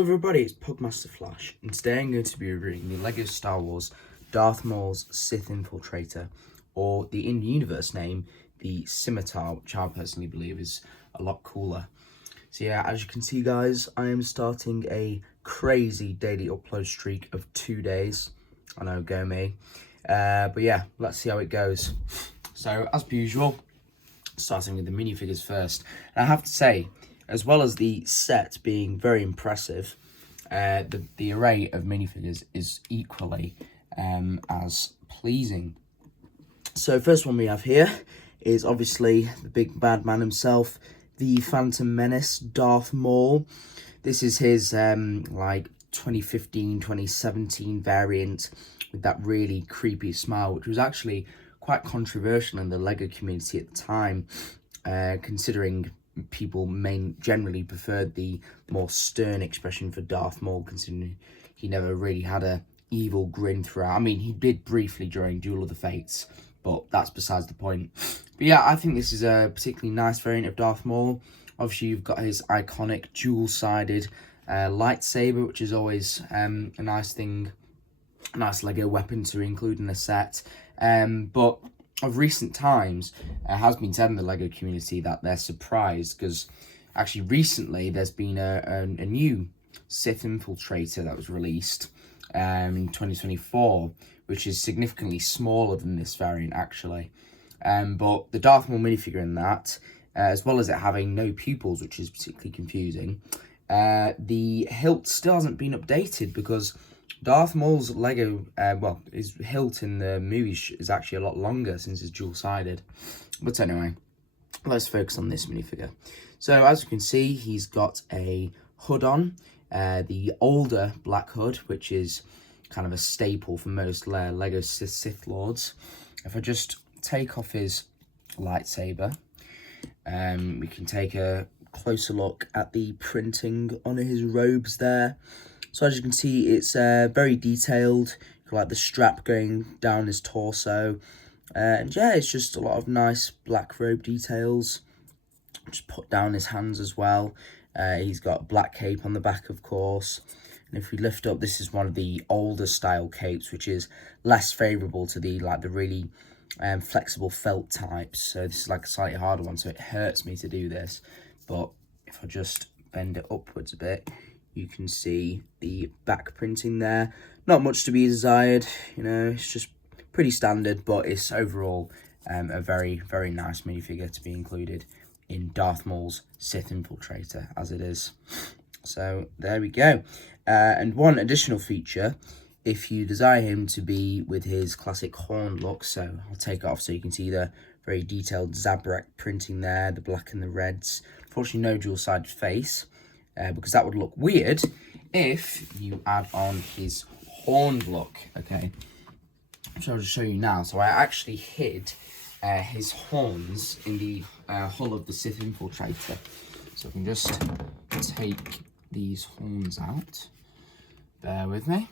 Hello everybody, it's Pugmaster Flash, and today I'm going to be reviewing the LEGO Star Wars Darth Maul's Sith Infiltrator, or the in-universe name, the Scimitar, which I personally believe is a lot cooler. So yeah, as you can see guys, I am starting a crazy daily upload streak of 2 days. I know, go me. But yeah, let's see how it goes. So as per usual, starting with the minifigures first. And I have to say, as well as the set being very impressive, the array of minifigures is equally as pleasing. So first one we have here is obviously the big bad man himself, the Phantom Menace, Darth Maul. This is his like 2015, 2017 variant with that really creepy smile, which was actually quite controversial in the LEGO community at the time, considering people generally preferred the more stern expression for Darth Maul, considering he never really had a evil grin throughout. I mean, he did briefly during Duel of the Fates, but that's besides the point. But yeah, I think this is a particularly nice variant of Darth Maul. Obviously, you've got his iconic dual-sided lightsaber, which is always a nice thing, a nice LEGO weapon to include in a set. But of recent times, it has been said in the LEGO community that they're surprised because actually recently there's been a new Sith Infiltrator that was released in 2024, which is significantly smaller than this variant actually. But the Darth Maul minifigure in that, as well as it having no pupils, which is particularly confusing, the hilt still hasn't been updated because Darth Maul's LEGO, his hilt in the movies is actually a lot longer since it's dual-sided. But anyway, let's focus on this minifigure. So as you can see, he's got a hood on, the older black hood, which is kind of a staple for most LEGO Sith Lords. If I just take off his lightsaber, we can take a closer look at the printing on his robes there. So as you can see, it's very detailed, like the strap going down his torso. And yeah, it's just a lot of nice black robe details. Just put down his hands as well. He's got a black cape on the back, of course. And if we lift up, this is one of the older style capes, which is less favourable to the really flexible felt types. So this is like a slightly harder one, so it hurts me to do this. But if I just bend it upwards a bit, you can see the back printing there. Not much to be desired, you know, it's just pretty standard, but it's overall a very, very nice minifigure to be included in Darth Maul's Sith Infiltrator, as it is. So there we go. And one additional feature, if you desire him to be with his classic horn look, so I'll take it off so you can see the very detailed Zabrak printing there, the black and the reds. Unfortunately, no dual-sided face, because that would look weird if you add on his horned look, okay? So I'll just show you now. So I actually hid his horns in the hull of the Sith Infiltrator. So I can just take these horns out. Bear with me.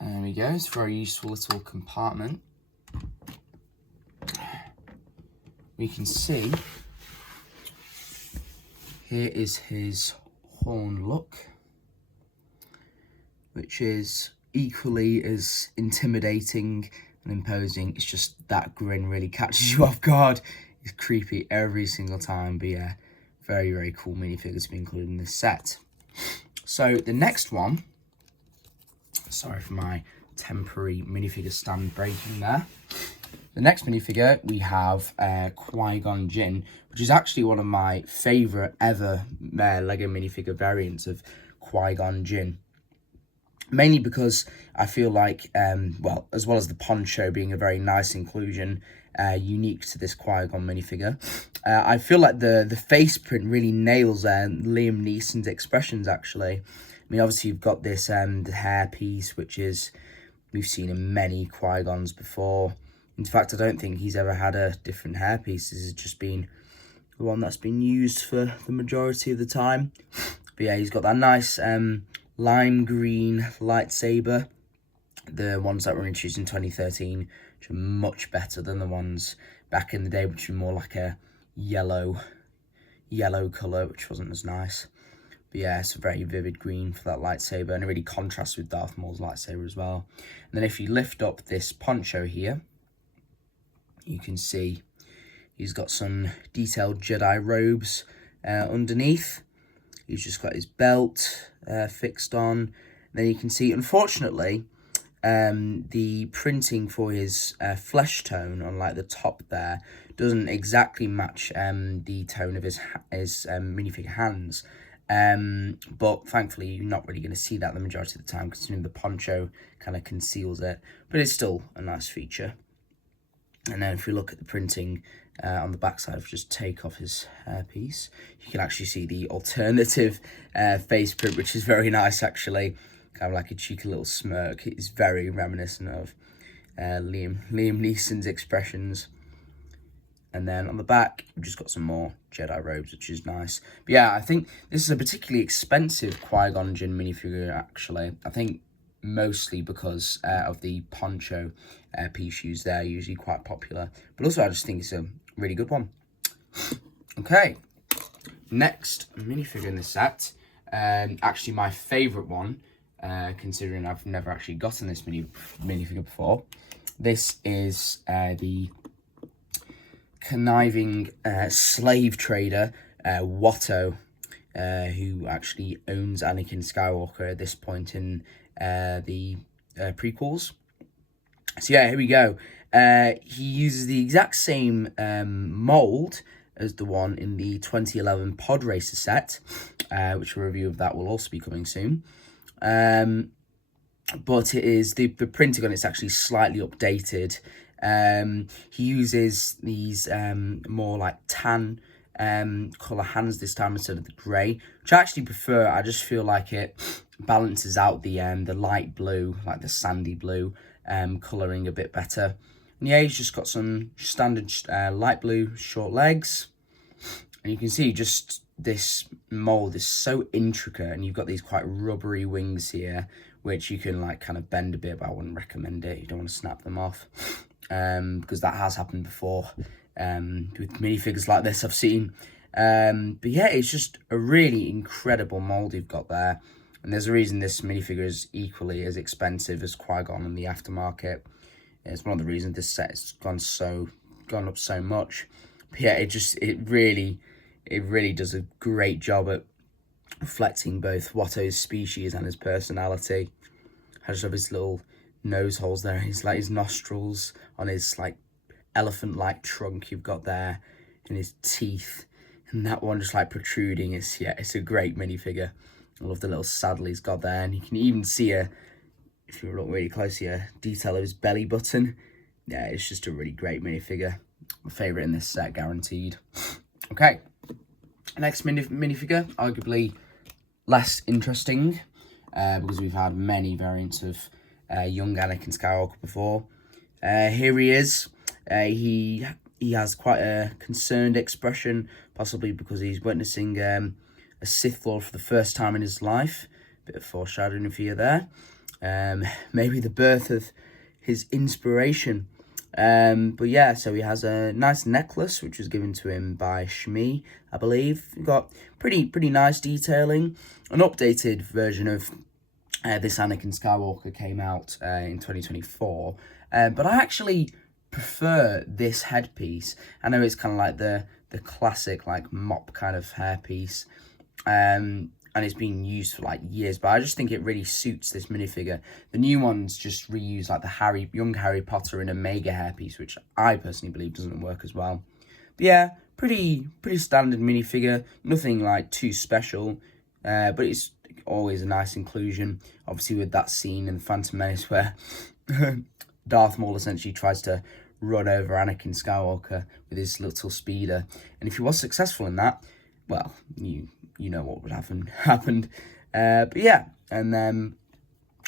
There we go. It's a very useful little compartment. We can see here is his horn look, which is equally as intimidating and imposing. It's just that grin really catches you off guard. It's creepy every single time, but yeah, very, very cool minifigure to be included in this set. So the next one, sorry for my temporary minifigure stand breaking there. The next minifigure, we have Qui-Gon Jinn, which is actually one of my favourite ever LEGO minifigure variants of Qui-Gon Jinn. Mainly because I feel like, as well as the poncho being a very nice inclusion, unique to this Qui-Gon minifigure, I feel like the face print really nails Liam Neeson's expressions, actually. I mean, obviously you've got this the hair piece, which is, we've seen in many Qui-Gons before. In fact, I don't think he's ever had a different hairpiece. This has just been the one that's been used for the majority of the time. But yeah, he's got that nice lime green lightsaber. The ones that were introduced in 2013, which are much better than the ones back in the day, which were more like a yellow colour, which wasn't as nice. But yeah, it's a very vivid green for that lightsaber, and it really contrasts with Darth Maul's lightsaber as well. And then if you lift up this poncho here, you can see he's got some detailed Jedi robes underneath. He's just got his belt fixed on. Then you can see, unfortunately, the printing for his flesh tone on like the top there doesn't exactly match the tone of his minifigure hands. But thankfully, you're not really going to see that the majority of the time, considering the poncho kind of conceals it. But it's still a nice feature. And then if we look at the printing on the backside, if we just take off his hairpiece, you can actually see the alternative face print, which is very nice actually. Kind of like a cheeky little smirk. It is very reminiscent of Liam Neeson's expressions. And then on the back, we've just got some more Jedi robes, which is nice. But yeah, I think this is a particularly expensive Qui-Gon Jinn minifigure, actually. I think mostly because of the poncho piece used there, usually quite popular. But also, I just think it's a really good one. Okay, next minifigure in the set. Actually, my favourite one, considering I've never actually gotten this minifigure before. This is the conniving slave trader Watto, who actually owns Anakin Skywalker at this point in the prequels. So yeah, here we go. He uses the exact same mold as the one in the 2011 Pod Racer set, which a review of that will also be coming soon. But it is the printing on it's actually slightly updated. He uses these more like tan colour hands this time instead of the grey, which I actually prefer. I just feel like it balances out the light blue, like the sandy blue colouring a bit better. And yeah, he's just got some standard light blue short legs, and you can see just this mould is so intricate, and you've got these quite rubbery wings here, which you can like kind of bend a bit, but I wouldn't recommend it. You don't want to snap them off. Because that has happened before with minifigures like this I've seen. But yeah, it's just a really incredible mould you've got there. And there's a reason this minifigure is equally as expensive as Qui-Gon in the aftermarket. It's one of the reasons this set has gone up so much. But yeah, it really does a great job at reflecting both Watto's species and his personality. I just love his little nose holes there, his nostrils on his like elephant-like trunk you've got there, and his teeth, and that one just like protruding. It's a great minifigure. I love the little saddle he's got there, and you can even see if you look really closely, a detail of his belly button. Yeah, it's just a really great minifigure. My favourite in this set, guaranteed. Okay, next minifigure, arguably less interesting, because we've had many variants of young Anakin Skywalker before. Here he is. He has quite a concerned expression, possibly because he's witnessing a Sith Lord for the first time in his life. Bit of foreshadowing for you there. Maybe the birth of his inspiration. But yeah, so he has a nice necklace, which was given to him by Shmi, I believe. Got pretty nice detailing. An updated version of this Anakin Skywalker came out in 2024, but I actually prefer this headpiece. I know it's kind of like the classic like mop kind of hairpiece, and it's been used for like years, but I just think it really suits this minifigure. The new ones just reuse like the young Harry Potter in a mega hairpiece, which I personally believe doesn't work as well. But yeah, pretty standard minifigure, nothing like too special, but it's always a nice inclusion. Obviously with that scene in the Phantom Menace where Darth Maul essentially tries to run over Anakin Skywalker with his little speeder, and if he was successful in that, well, you know what would happened. But yeah, and then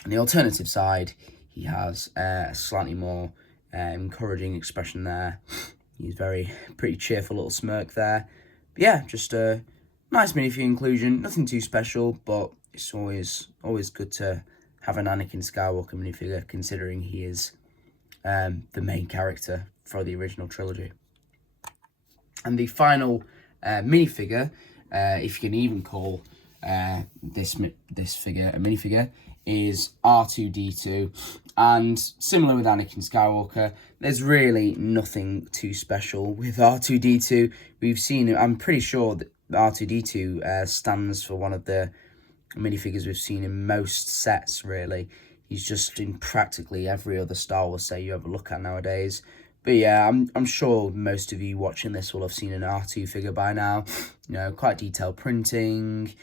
on the alternative side, he has a slightly more encouraging expression there. He's pretty cheerful little smirk there. But yeah, just a nice minifigure inclusion. Nothing too special, but it's always good to have an Anakin Skywalker minifigure, considering he is the main character for the original trilogy. And the final minifigure, if you can even call this figure, a minifigure, is R2-D2, and similar with Anakin Skywalker, there's really nothing too special with R2-D2. We've seen, I'm pretty sure that R2-D2 stands for one of the minifigures we've seen in most sets, really. He's just in practically every other Star Wars set you ever look at nowadays. But yeah, I'm sure most of you watching this will have seen an R2 figure by now. You know, quite detailed printing.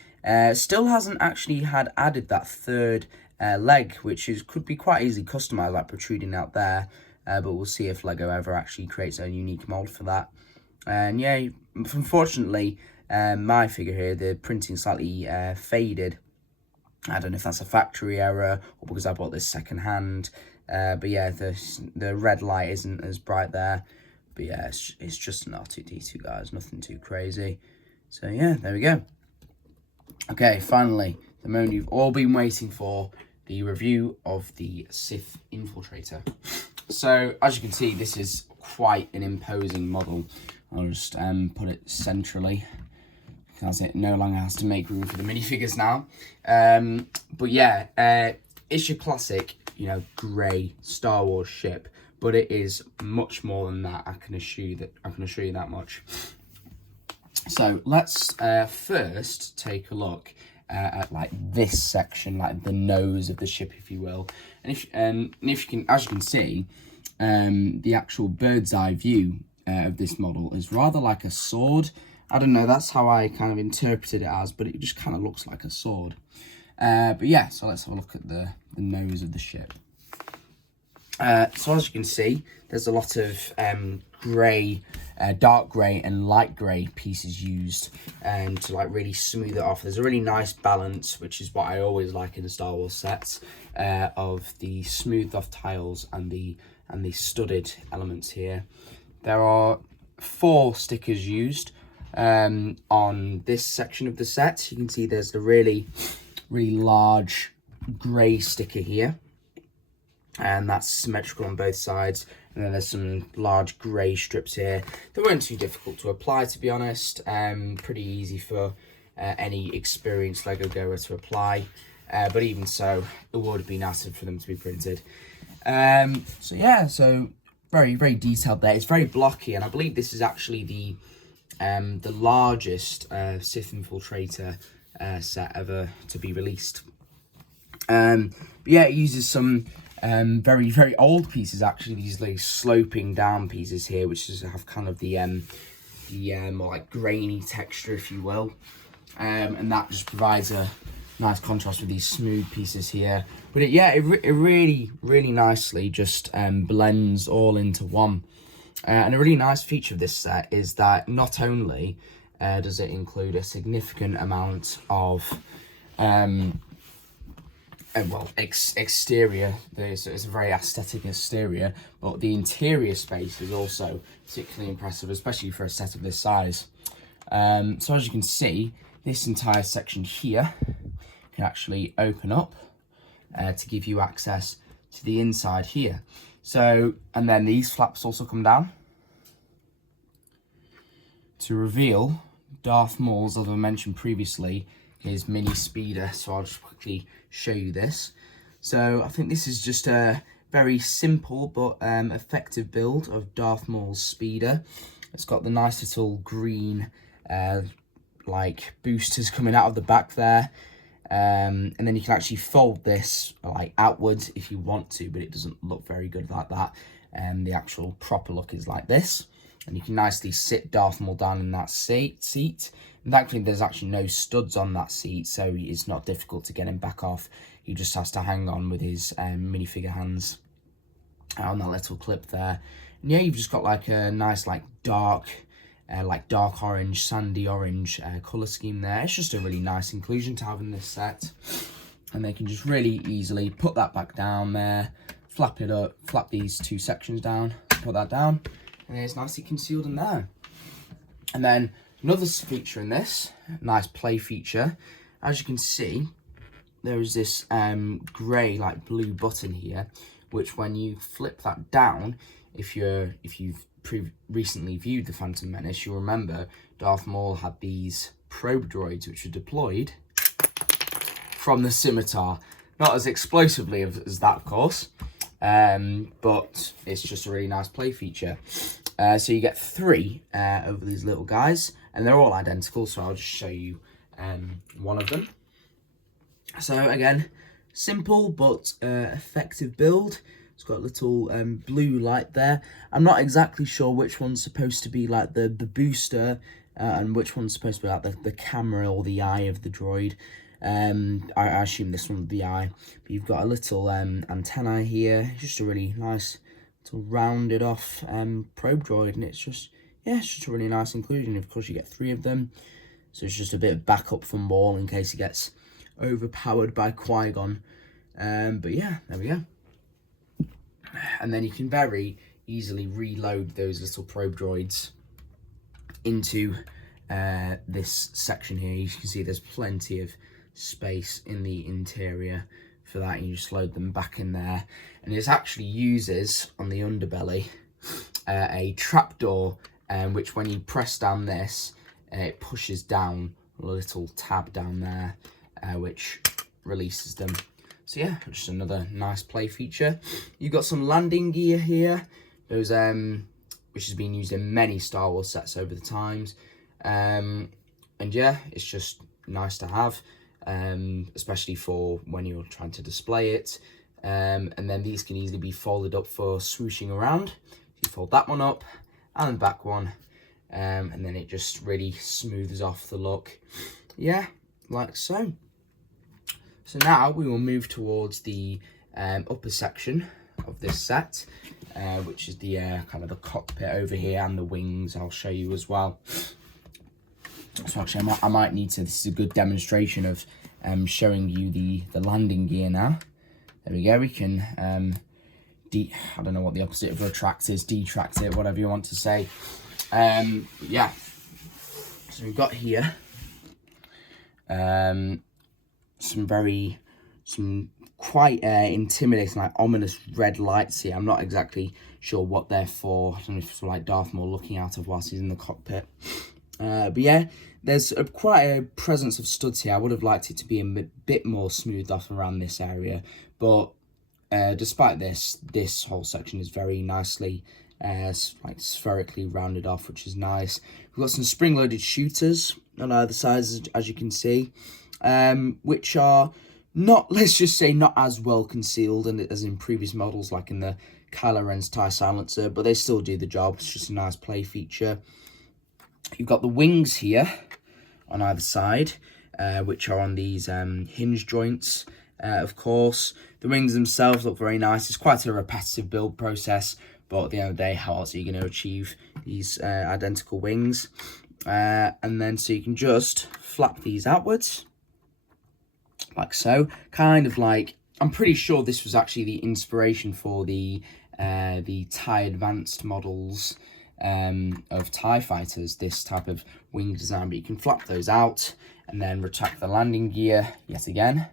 Still hasn't actually had added that third leg, which could be quite easily customized, like protruding out there. But we'll see if LEGO ever actually creates a unique mold for that. And yeah, unfortunately, my figure here, the printing slightly faded. I don't know if that's a factory error or because I bought this second hand. But yeah, the red light isn't as bright there. But yeah, it's just an R2-D2, guys. Nothing too crazy. So yeah, there we go. Okay, finally, the moment you've all been waiting for, the review of the Sith Infiltrator. So, as you can see, this is quite an imposing model. I'll just put it centrally, because it no longer has to make room for the minifigures now. But yeah, it's your classic, you know, grey Star Wars ship, but it is much more than that. I can assure you that much. So let's first take a look at like this section, like the nose of the ship, if you will. And if you can, as you can see, the actual bird's eye view of this model is rather like a sword. I don't know, that's how I kind of interpreted it as, but it just kind of looks like a sword. But yeah, so let's have a look at the nose of the ship. So as you can see, there's a lot of grey, dark grey and light grey pieces used to like really smooth it off. There's a really nice balance, which is what I always like in the Star Wars sets, of the smoothed off tiles and the studded elements here. There are 4 stickers used on this section of the set. You can see there's the really large grey sticker here, and that's symmetrical on both sides. And then there's some large grey strips here. They weren't too difficult to apply, to be honest. Pretty easy for any experienced LEGO goer to apply. But even so, it would have been nicer for them to be printed. So yeah, so very detailed there. It's very blocky, and I believe this is actually the largest Sith Infiltrator set ever to be released. But yeah, it uses some very old pieces, actually. These like sloping down pieces here, which have kind of the more like grainy texture, if you will, and that just provides a nice contrast with these smooth pieces here. But it really nicely just blends all into one. And a really nice feature of this set is that not only does it include a significant amount of exterior, it's a very aesthetic exterior, but the interior space is also particularly impressive, especially for a set of this size. So as you can see, this entire section here can actually open up to give you access to the inside here. So, and then these flaps also come down to reveal Darth Maul's, as I mentioned previously, his mini speeder. So I'll just quickly show you this. So I think this is just a very simple but effective build of Darth Maul's speeder. It's got the nice little green like boosters coming out of the back there. And then you can actually fold this like outwards if you want to, but it doesn't look very good like that. The actual proper look is like this, and you can nicely sit Darth Maul down in that seat. And thankfully there's actually no studs on that seat, so it's not difficult to get him back off. He just has to hang on with his minifigure hands on that little clip there. And yeah, you've just got like a nice like dark orange, sandy orange colour scheme there. It's just a really nice inclusion to have in this set. And they can just really easily put that back down there, flap it up, flap these 2 sections down, put that down, and it's nicely concealed in there. And then another feature in this, nice play feature, as you can see, there is this grey like blue button here, which when you flip that down, if you've recently viewed the Phantom Menace, you'll remember Darth Maul had these probe droids which were deployed from the scimitar. Not as explosively as that, of course, but it's just a really nice play feature. So you get 3 of these little guys, and they're all identical, so I'll just show you one of them. So again, simple but effective build. It's got a little blue light there. I'm not exactly sure which one's supposed to be like the booster and which one's supposed to be like the camera or the eye of the droid. I assume this one's the eye. But you've got a little antennae here. It's just a really nice little rounded off probe droid, and it's just a really nice inclusion. Of course, you get 3 of them, so it's just a bit of backup for Maul in case he gets overpowered by Qui-Gon. But yeah, there we go. And then you can very easily reload those little probe droids into this section here. You can see there's plenty of space in the interior for that. You just load them back in there, and it actually uses on the underbelly a trapdoor, which when you press down this, it pushes down a little tab down there, which releases them. So yeah, just another nice play feature. You've got some landing gear here, those which has been used in many Star Wars sets over the times, and yeah, it's just nice to have, especially for when you're trying to display it. And then these can easily be folded up for swooshing around. You fold that one up and the back one, and then it just really smooths off the look. Yeah, like so. So now we will move towards the upper section of this set, which is the kind of the cockpit over here and the wings. I'll show you as well. So actually, I might need to. This is a good demonstration of showing you the landing gear now. There we go. We can I don't know what the opposite of retract is. Detract it, whatever you want to say. Yeah. So we've got here some quite intimidating, like ominous red lights here. I'm not exactly sure what they're for. I don't know if it's like Darth Maul looking out of whilst he's in the cockpit. But yeah, there's quite a presence of studs here. I would have liked it to be a bit more smoothed off around this area, but despite this whole section is very nicely like spherically rounded off, which is nice. We've got some spring-loaded shooters on either sides, as you can see, which are not, let's just say, not as well concealed as in previous models, like in the Kylo Ren's TIE Silencer, but they still do the job. It's just a nice play feature. You've got the wings here on either side, which are on these hinge joints. Of course, the wings themselves look very nice. It's quite a repetitive build process, but at the end of the day, how else are you going to achieve these identical wings? And then so you can just flap these outwards, like so. Kind of like, I'm pretty sure this was actually the inspiration for the TIE Advanced models of TIE fighters, this type of wing design. But you can flap those out and then retract the landing gear yet again.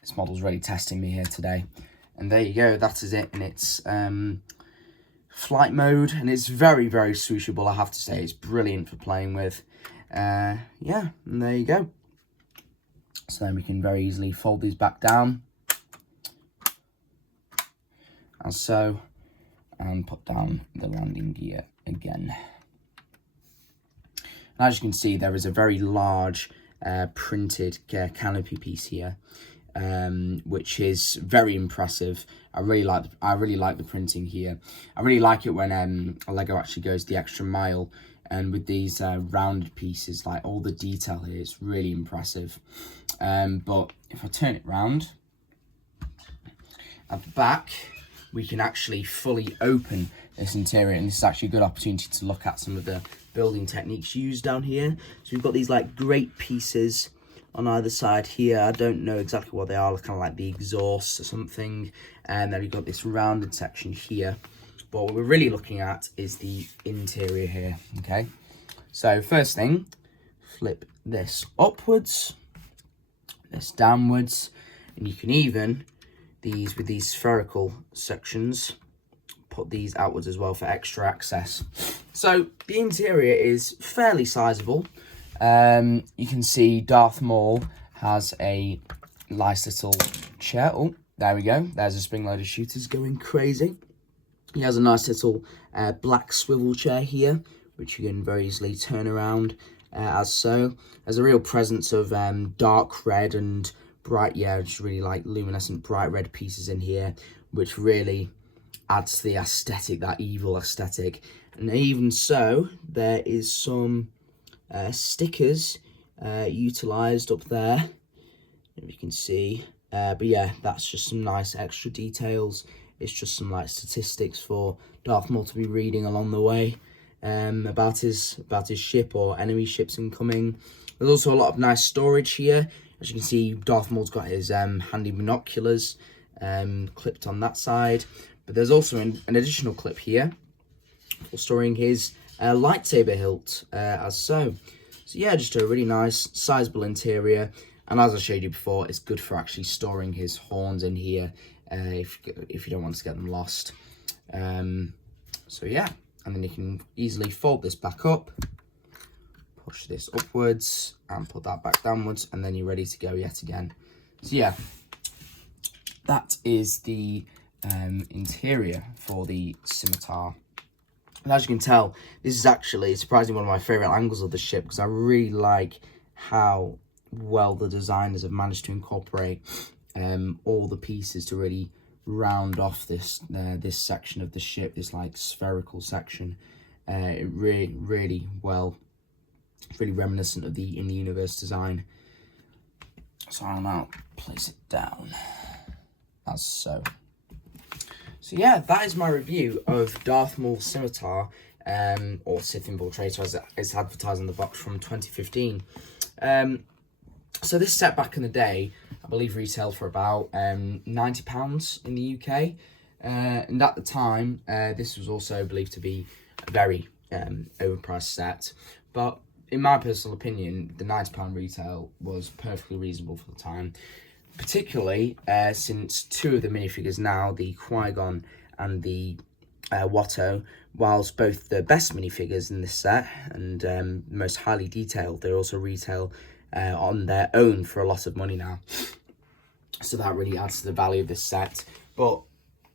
This model's really testing me here today. And there you go, that is it in its flight mode, and it's very, very swooshable, I have to say. It's brilliant for playing with. Yeah, and there you go. So then we can very easily fold these back down, as so, and put down the landing gear again. And as you can see, there is a very large printed canopy piece here, which is very impressive. I really like the printing here. I really like it when Lego actually goes the extra mile, and with these rounded pieces, like all the detail here, it's really impressive. But if I turn it round, at the back, we can actually fully open this interior, and this is actually a good opportunity to look at some of the building techniques used down here. So we've got these like great pieces on either side here. I don't know exactly what they are, kind of like the exhaust or something. And then we've got this rounded section here. But what we're really looking at is the interior here, okay? So first thing, flip this upwards, this downwards, and you can even, with these spherical sections, put these outwards as well for extra access. So the interior is fairly sizable. You can see Darth Maul has a nice little chair. Oh, there we go. There's a spring load of shooters going crazy. He has a nice little black swivel chair here, which you can very easily turn around as so. There's a real presence of dark red and bright, just really like luminescent bright red pieces in here, which really adds to the aesthetic, that evil aesthetic. And even so, there is some stickers utilised up there, if you can see. But yeah, that's just some nice extra details. It's just some like statistics for Darth Maul to be reading along the way about his ship or enemy ships incoming. There's also a lot of nice storage here. As you can see, Darth Maul's got his handy binoculars clipped on that side. But there's also an additional clip here for storing his lightsaber hilt as so. So yeah, just a really nice, sizable interior. And as I showed you before, it's good for actually storing his horns in here if you don't want to get them lost. So yeah, and then you can easily fold this back up, push this upwards, and put that back downwards, and then you're ready to go yet again. So yeah, that is the interior for the Scimitar. And as you can tell, this is actually surprisingly one of my favourite angles of the ship, because I really like how well the designers have managed to incorporate all the pieces to really round off this section of the ship, this like spherical section. It really well, really reminiscent of the in-the-universe design. So I'll now place it down as so. So yeah, that is my review of Darth Maul's Scimitar, or Sith Infiltrator as it's advertised in the box, from 2015. So this set back in the day, I believe, retailed for about £90 in the UK. And at the time, this was also believed to be a very overpriced set. But in my personal opinion, the £90 retail was perfectly reasonable for the time. Particularly since two of the minifigures now, the Qui-Gon and the Watto, whilst both the best minifigures in this set and most highly detailed, they also retail on their own for a lot of money now. So that really adds to the value of this set. But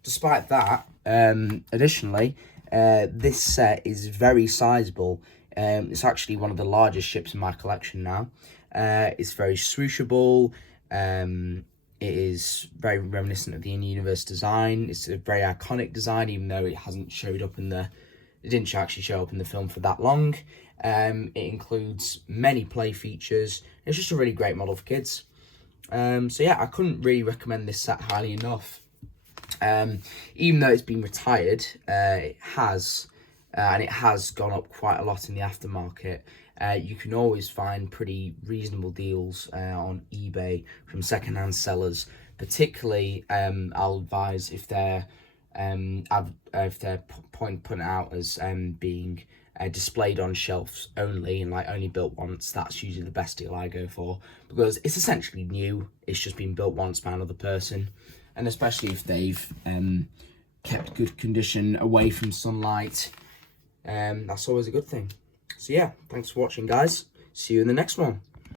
despite that, additionally, this set is very sizable. It's actually one of the largest ships in my collection now. It's very swooshable. It is very reminiscent of the in-universe design. It's a very iconic design, even though it hasn't showed up in the... It didn't actually show up in the film for that long. It includes many play features. It's just a really great model for kids. So yeah, I couldn't really recommend this set highly enough. Even though it's been retired, it has gone up quite a lot in the aftermarket. You can always find pretty reasonable deals on eBay from second-hand sellers. Particularly, I'll advise if they're putting it out as being displayed on shelves only and like only built once. That's usually the best deal I go for, because it's essentially new. It's just been built once by another person, and especially if they've kept good condition away from sunlight, that's always a good thing. So yeah, thanks for watching, guys. See you in the next one.